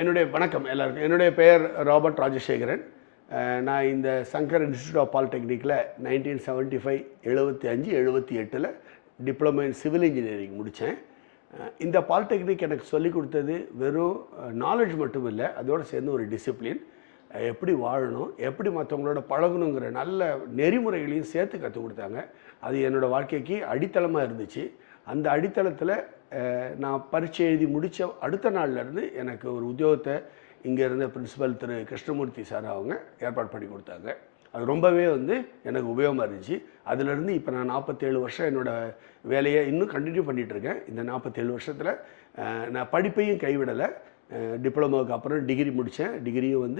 என்னுடைய வணக்கம் எல்லாருக்கும். என்னுடைய பெயர் ராபர்ட் ராஜசேகரன். நான் இந்த சங்கர் இன்ஸ்டியூட் ஆஃப் பாலிடெக்னிக்கில் 1975 75 78 டிப்ளமோ இன் சிவில் இன்ஜினியரிங் முடித்தேன். இந்த பாலிடெக்னிக் எனக்கு சொல்லிக் கொடுத்தது வெறும் நாலேஜ் மட்டும் இல்லை, அதோடு சேர்ந்து ஒரு டிசிப்ளின், எப்படி வாழணும், எப்படி மற்றவங்களோட பழகணுங்கிற நல்ல நெறிமுறைகளையும் சேர்த்து கற்றுக் கொடுத்தாங்க. அது என்னோடய வாழ்க்கைக்கு அடித்தளமாக இருந்துச்சு. அந்த அடித்தளத்தில் நான் பரீட்சை எழுதி முடித்த அடுத்த நாள்லேருந்து எனக்கு ஒரு உத்தியோகத்தை இங்கே இருந்த பிரின்சிபல் திரு கிருஷ்ணமூர்த்தி சார் அவங்க ஏற்பாடு பண்ணி கொடுத்தாங்க. அது ரொம்பவே எனக்கு உபயோகமாக இருந்துச்சு. அதிலேருந்து இப்போ நான் 47 வருஷம் என்னோடய வேலையை இன்னும் கண்டினியூ பண்ணிகிட்ருக்கேன். இந்த 47 வருஷத்தில் நான் படிப்பையும் கைவிடலை. டிப்ளமோவுக்கு அப்புறம் டிகிரி முடித்தேன். டிகிரியும்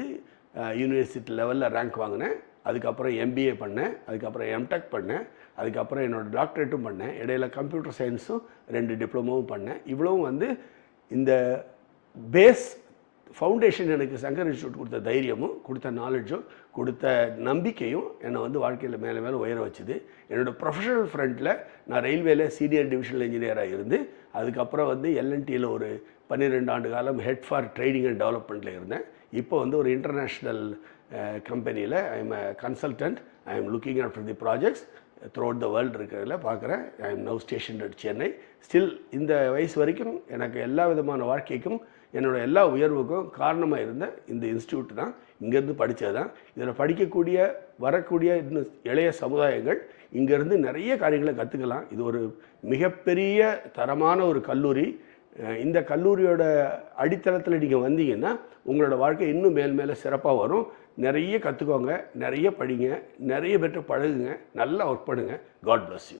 யூனிவர்சிட்டி லெவலில் ரேங்க் வாங்கினேன். அதுக்கப்புறம் எம்பிஏ பண்ணேன். அதுக்கப்புறம் எம்டெக் பண்ணேன். அதுக்கப்புறம் என்னோடய டாக்டரேட்டும் பண்ணேன். இடையில கம்ப்யூட்டர் சயின்ஸும் 2 டிப்ளமோவும் பண்ணேன். இவ்வளவும் இந்த பேஸ் ஃபவுண்டேஷன் எனக்கு சங்கர் இன்ஸ்டியூட் கொடுத்த தைரியமும், கொடுத்த நாலேஜும், கொடுத்த நம்பிக்கையும் என்னை வாழ்க்கையில் மேலே மேலே உயர வச்சுது. என்னோடய ப்ரொஃபஷனல் ஃப்ரண்ட்டில் நான் ரயில்வேல சீனியர் டிவிஷனல் இன்ஜினியராக இருந்து, அதுக்கப்புறம் எல்என்டியில் ஒரு 12 ஆண்டு காலம் ஹெட் ஃபார் ட்ரைனிங் அண்ட் டெவலப்மெண்ட்டில் இருந்தேன். இப்போ ஒரு இன்டர்நேஷ்னல் கம்பெனியில் I am a consultant. I am looking after the projects throughout the world இருக்கிறதில் பார்க்குறேன். I am now station at Chennai. Still இந்த வயசு வரைக்கும் எனக்கு எல்லா விதமான வாழ்க்கைக்கும், என்னோடய எல்லா உயர்வுக்கும் காரணமாக இருந்த இந்த இன்ஸ்டியூட் தான். இங்கேருந்து படித்தது தான். இதில் படிக்கக்கூடிய வரக்கூடிய இன்னும் இளைய சமுதாயங்கள் இங்கேருந்து நிறைய காரியங்களை கற்றுக்கலாம். இது ஒரு மிகப்பெரிய தரமான ஒரு கல்லூரி. இந்த கல்லூரியோட அடித்தளத்தில் நீங்கள் வந்தீங்கன்னா உங்களோட வாழ்க்கை இன்னும் மேல் மேலே சிறப்பாக வரும். நிறைய கற்றுக்கோங்க, நிறைய படிங்க, நிறைய பேர்கிட்ட பழகுங்க, நல்லா ஒர்க் பண்ணுங்கள். God bless you.